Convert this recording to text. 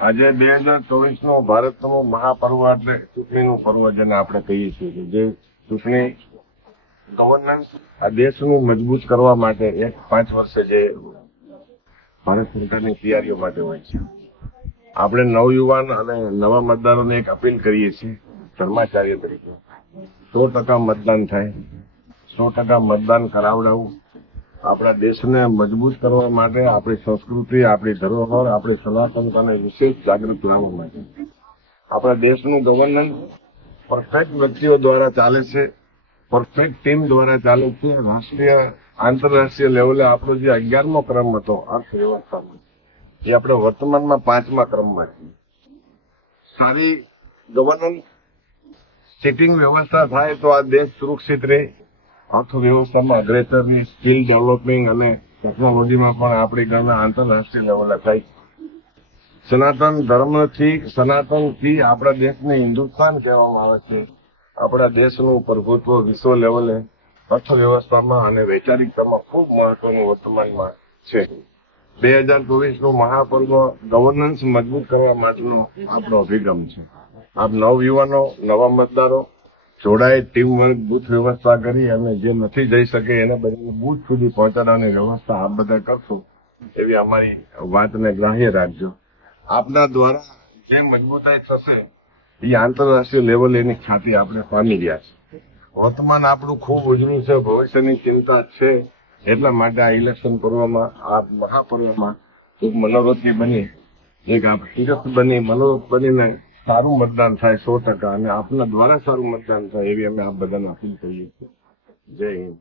આજે 2024 ભારતનું મહાપર્વ એટલે ચૂંટણીનું પર્વ જેને આપણે કહીએ છીએ, જે ચૂંટણી ગવર્નન્સ આ દેશનું મજબૂત કરવા માટે 5 વર્ષે જે ભારત સરકારની તૈયારીઓ માટે હોય છે. આપણે નવયુવાન અને નવા મતદારોને એક અપીલ કરીએ છીએ ધર્માચાર્ય તરીકે 100% મતદાન થાય, 100% મતદાન કરાવડાવવું. આપણા દેશને મજબૂત કરવા માટે, આપણી સંસ્કૃતિ, આપણી ધરોહર, આપણી સનાતનતાને વિશેષ જાગૃત લાવવા માટે. આપણા દેશનું ગવર્નન્સ પરફેક્ટ વ્યક્તિઓ દ્વારા ચાલે છે, પરફેક્ટ ટીમ દ્વારા ચાલે છે. રાષ્ટ્રીય આંતરરાષ્ટ્રીય લેવલે આપણો જે 11મો ક્રમ હતો અર્થવ્યવસ્થામાં, એ આપણે વર્તમાનમાં 5મા ક્રમમાં છીએ. સારી ગવર્નન્સ સિટિંગ વ્યવસ્થા થાય તો આ દેશ સુરક્ષિત રહે. અર્થવ્યવસ્થામાં અગ્રેસરની સ્કિલ ડેવલપિંગ અને ટેકનોલોજીમાં પણ આપણી ગણના આંતરરાષ્ટ્રીય લેવલે થાય. સનાતનથી આપણા દેશને હિન્દુસ્તાન કહેવામાં આવે છે. આપણા દેશનું પ્રભુત્વ વિશ્વ લેવલે અર્થવ્યવસ્થામાં અને વૈચારિકતામાં ખૂબ મહત્વનું વર્તમાનમાં છે. 2024નું મહાપર્વ ગવર્નન્સ મજબૂત કરવા માટેનો આપણો અભિગમ છે. આપ નવયુવાનો, નવા મતદારો જોડાય, ટીમ વર્ક, બૂથ વ્યવસ્થા કરી અને જે નથી જઈ શકે એને બધાને બૂથ સુધી પહોંચાડવાની વ્યવસ્થા આપ બધા કરશો એવી અમારી વાતને ગ્રાહ્ય રાખજો. આપના દ્વારા જે મજબૂતાઈ થશે એ આંતરરાષ્ટ્રીય લેવલે એની ખ્યાતિ આપણે પામી રહ્યા છે. વર્તમાન આપણું ખૂબ ઉજળું છે, ભવિષ્યની ચિંતા છે. એટલા માટે આ ઇલેક્શન પર્વમાં, આ મહાપર્વમાં એક મનોરથી બની, એક આપ તીરથ બની, મનોરથ બનીને સારું મતદાન થાય 100%, અને આપના દ્વારા સારું મતદાન થાય એવી અમે આપ બધાને અપીલ કરીએ છીએ. જય હિન્દ.